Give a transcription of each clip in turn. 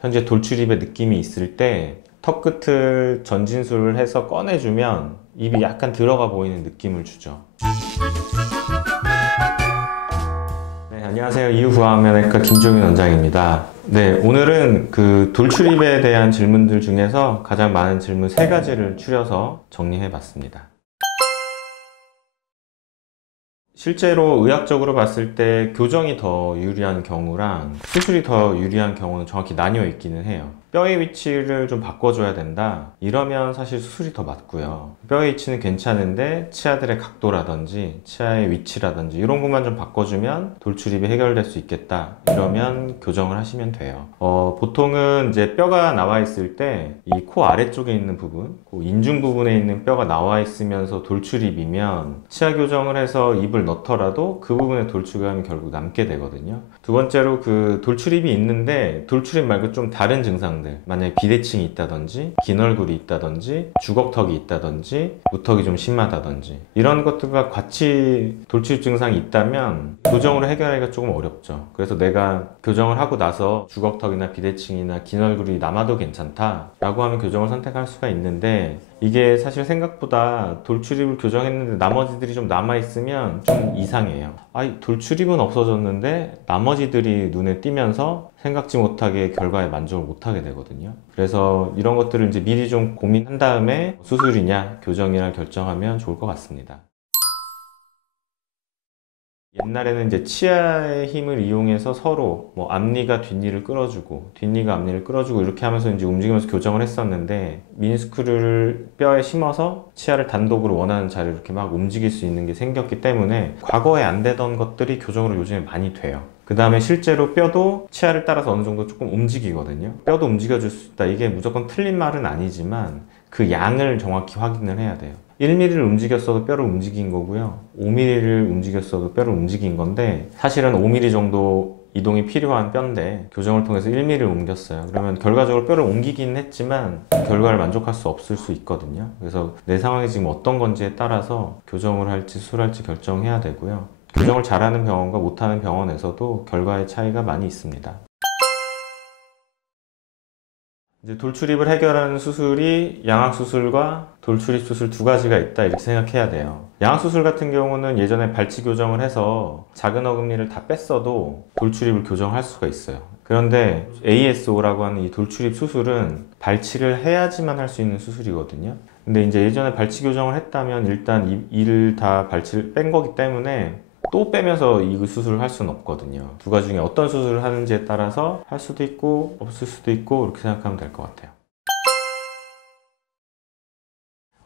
현재 돌출입의 느낌이 있을 때 턱 끝을 전진술을 해서 꺼내주면 입이 약간 들어가 보이는 느낌을 주죠. 네, 안녕하세요. 이유부화면외과 김종윤 원장입니다. 네, 오늘은 그 돌출입에 대한 질문들 중에서 가장 많은 질문 3가지를 추려서 정리해 봤습니다. 실제로 의학적으로 봤을 때 교정이 더 유리한 경우랑 수술이 더 유리한 경우는 정확히 나뉘어 있기는 해요. 뼈의 위치를 좀 바꿔줘야 된다, 이러면 사실 수술이 더 맞고요. 뼈의 위치는 괜찮은데 치아들의 각도라든지 치아의 위치라든지 이런 것만 좀 바꿔주면 돌출입이 해결될 수 있겠다, 이러면 교정을 하시면 돼요. 보통은 이제 뼈가 나와 있을 때 이 코 아래쪽에 있는 부분, 그 인중 부분에 있는 뼈가 나와 있으면서 돌출입이면 치아 교정을 해서 입을 넣더라도 그 부분에 돌출감이 결국 남게 되거든요. 두 번째로 그 돌출입이 있는데 돌출입 말고 좀 다른 증상들, 만약에 비대칭이 있다든지 긴 얼굴이 있다든지 주걱턱이 있다든지 무턱이 좀 심하다든지 이런 것들과 같이 돌출입 증상이 있다면 교정으로 해결하기가 조금 어렵죠. 그래서 내가 교정을 하고 나서 주걱턱이나 비대칭이나 긴 얼굴이 남아도 괜찮다 라고 하면 교정을 선택할 수가 있는데, 이게 사실 생각보다 돌출입을 교정했는데 나머지들이 좀 남아있으면 좀 이상해요. 돌출입은 없어졌는데 나머지들이 눈에 띄면서 생각지 못하게 결과에 만족을 못하게 되거든요. 그래서 이런 것들을 이제 미리 좀 고민한 다음에 수술이냐 교정이냐 결정하면 좋을 것 같습니다. 옛날에는 이제 치아의 힘을 이용해서 서로 뭐 앞니가 뒷니를 끌어주고 뒷니가 앞니를 끌어주고 이렇게 하면서 이제 움직이면서 교정을 했었는데, 미니스크류를 뼈에 심어서 치아를 단독으로 원하는 자리로 이렇게 막 움직일 수 있는 게 생겼기 때문에 과거에 안 되던 것들이 교정으로 요즘에 많이 돼요. 그 다음에 실제로 뼈도 치아를 따라서 어느 정도 조금 움직이거든요. 뼈도 움직여줄 수 있다, 이게 무조건 틀린 말은 아니지만 그 양을 정확히 확인을 해야 돼요. 1mm를 움직였어도 뼈를 움직인 거고요, 5mm를 움직였어도 뼈를 움직인 건데, 사실은 5mm 정도 이동이 필요한 뼈인데 교정을 통해서 1mm를 옮겼어요. 그러면 결과적으로 뼈를 옮기긴 했지만 결과를 만족할 수 없을 수 있거든요. 그래서 내 상황이 지금 어떤 건지에 따라서 교정을 할지 수술할지 결정해야 되고요. 교정을 잘하는 병원과 못하는 병원에서도 결과의 차이가 많이 있습니다. 이제 돌출입을 해결하는 수술이 양악수술과 돌출입 수술 2가지가 있다, 이렇게 생각해야 돼요. 양악수술 같은 경우는 예전에 발치 교정을 해서 작은 어금니를 다 뺐어도 돌출입을 교정할 수가 있어요. 그런데 ASO라고 하는 이 돌출입 수술은 발치를 해야지만 할 수 있는 수술이거든요. 근데 이제 예전에 발치 교정을 했다면 일단 이를 다 발치를 뺀 거기 때문에 또 빼면서 이 수술을 할 수는 없거든요. 2가지 중에 어떤 수술을 하는지에 따라서 할 수도 있고 없을 수도 있고, 이렇게 생각하면 될 것 같아요.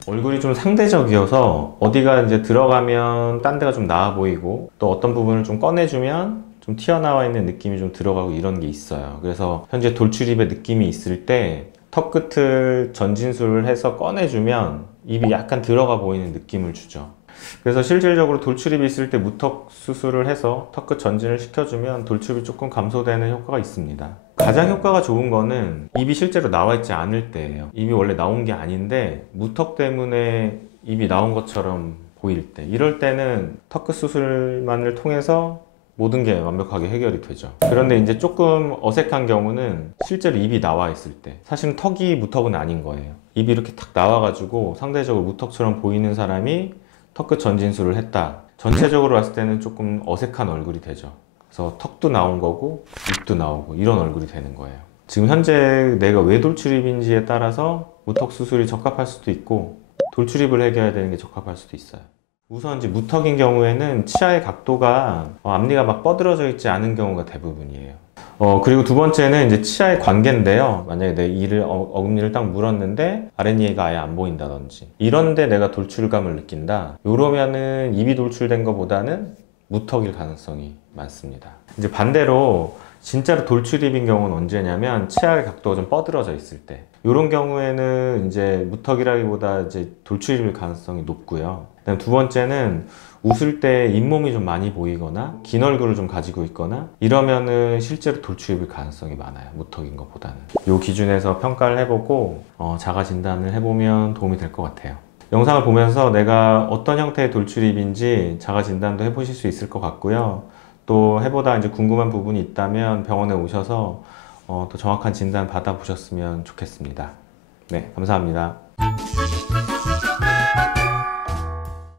얼굴이 좀 상대적이어서 어디가 이제 들어가면 딴 데가 좀 나아 보이고, 또 어떤 부분을 좀 꺼내주면 좀 튀어나와 있는 느낌이 좀 들어가고, 이런 게 있어요. 그래서 현재 돌출입의 느낌이 있을 때 턱 끝을 전진술을 해서 꺼내주면 입이 약간 들어가 보이는 느낌을 주죠. 그래서 실질적으로 돌출입이 있을 때 무턱 수술을 해서 턱끝 전진을 시켜주면 돌출입이 조금 감소되는 효과가 있습니다. 가장 효과가 좋은 거는 입이 실제로 나와 있지 않을 때예요. 입이 원래 나온 게 아닌데 무턱 때문에 입이 나온 것처럼 보일 때, 이럴 때는 턱끝 수술만을 통해서 모든 게 완벽하게 해결이 되죠. 그런데 이제 조금 어색한 경우는 실제로 입이 나와 있을 때, 사실은 턱이 무턱은 아닌 거예요. 입이 이렇게 탁 나와가지고 상대적으로 무턱처럼 보이는 사람이 턱끝 전진술을 했다, 전체적으로 봤을 때는 조금 어색한 얼굴이 되죠. 그래서 턱도 나온 거고 입도 나오고 이런 얼굴이 되는 거예요. 지금 현재 내가 왜 돌출입인지에 따라서 무턱 수술이 적합할 수도 있고 돌출입을 해결해야 되는 게 적합할 수도 있어요. 우선 이제 무턱인 경우에는 치아의 각도가 앞니가 막 뻗어져 있지 않은 경우가 대부분이에요. 그리고 2번째는 이제 치아의 관계인데요. 만약에 내 어금니를 딱 물었는데 아랫니가 아예 안 보인다든지, 이런데 내가 돌출감을 느낀다, 이러면은 입이 돌출된 것보다는 무턱일 가능성이 많습니다. 이제 반대로 진짜로 돌출입인 경우는 언제냐면 치아의 각도가 좀 뻗어져 있을 때, 이런 경우에는 이제 무턱이라기보다 이제 돌출입일 가능성이 높고요. 그다음 2번째는 웃을 때 잇몸이 좀 많이 보이거나 긴 얼굴을 좀 가지고 있거나 이러면은 실제로 돌출입일 가능성이 많아요, 무턱인 것보다는. 이 기준에서 평가를 해보고 자가 진단을 해보면 도움이 될 것 같아요. 영상을 보면서 내가 어떤 형태의 돌출입인지 자가 진단도 해보실 수 있을 것 같고요. 또 해보다 이제 궁금한 부분이 있다면 병원에 오셔서 더 정확한 진단 받아보셨으면 좋겠습니다. 네, 감사합니다.